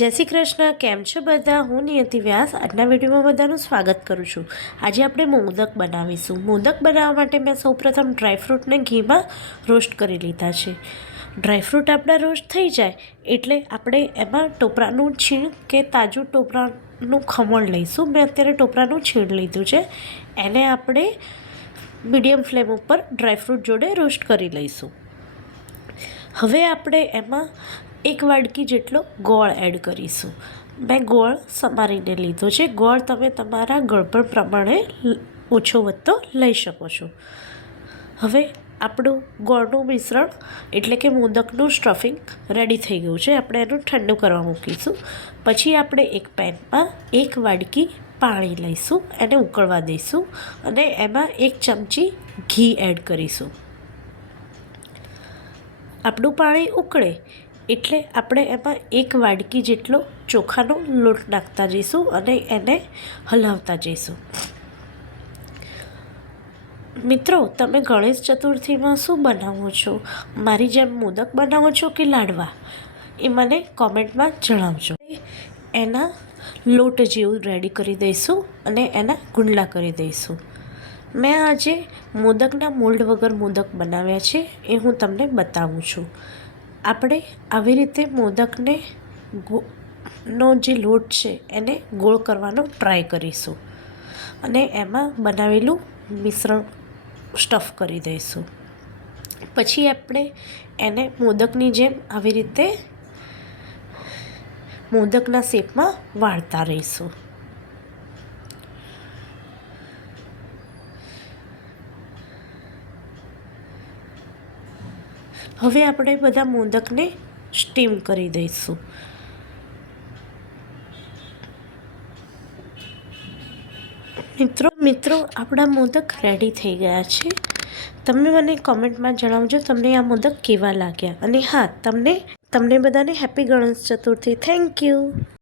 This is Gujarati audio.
જય શ્રી કૃષ્ણ. કેમ છો બધા? હું નિયતિ વ્યાસ આજના વિડીયોમાં બધાનું સ્વાગત કરું છું. આજે આપણે મોદક બનાવીશું. મોદક બનાવવા માટે મેં સૌપ્રથમ ડ્રાયફ્રૂટને ઘીમાં રોસ્ટ કરી લીધા છે. ડ્રાયફ્રૂટ આપણા રોસ્ટ થઈ જાય એટલે આપણે એમાં ટોપરાનું છીણ કે તાજું ટોપરાનું ખમણ લઈશું. મેં અત્યારે ટોપરાનું છીણ લીધું છે. એને આપણે મીડિયમ ફ્લેમ ઉપર ડ્રાયફ્રૂટ જોડે રોસ્ટ કરી લઈશું. હવે આપણે એમાં 1 વાડકી જેટલો ગોળ એડ કરીશું. મેં ગોળ સમારીને લીધો છે. ગોળ તમે તમારા ગળપણ પ્રમાણે ઓછો વધતો લઈ શકો છો. હવે આપણું ગોળનું મિશ્રણ એટલે કે મોદકનું સ્ટફિંગ રેડી થઈ ગયું છે. આપણે એનું ઠંડુ કરવા મૂકીશું. પછી આપણે એક પેનમાં 1 વાડકી પાણી લઈશું, એને ઉકળવા દઈશું અને એમાં 1 ચમચી ઘી એડ કરીશું. આપણું પાણી ઉકળે એટલે આપણે એમાં 1 વાડકી જેટલો ચોખાનો લોટ નાખતા જઈશું અને એને હલાવતા જઈશું. મિત્રો, તમે ગણેશ ચતુર્થીમાં શું બનાવો છો? મારી જેમ મોદક બનાવો છો કે લાડવા? એ મને કોમેન્ટમાં જણાવજો. એના લોટ જેવું રેડી કરી દઈશું અને એના ગુંડલા કરી દઈશું. મેં આજે મોદકના મોલ્ડ વગર મોદક બનાવ્યા છે, એ હું તમને બતાવું છું. આપણે આવી રીતે મોદકને નો જે લોટ છે એને ગોળ કરવાનો ટ્રાય કરીશું અને એમાં બનાવેલું મિશ્રણ સ્ટફ કરી દઈશું. પછી આપણે એને મોદકની જેમ આવી રીતે મોદકના શેપમાં વાળતા રહીશું. હવે આપણે બધા મોદકને સ્ટીમ કરી દઈશું. મિત્રો આપણા મોદક રેડી થઈ ગયા છે. તમે મને કોમેન્ટમાં જણાવજો તમને આ મોદક કેવા લાગ્યા. અને હા, તમને બધાને happy Ganesh Chaturthi. Thank you.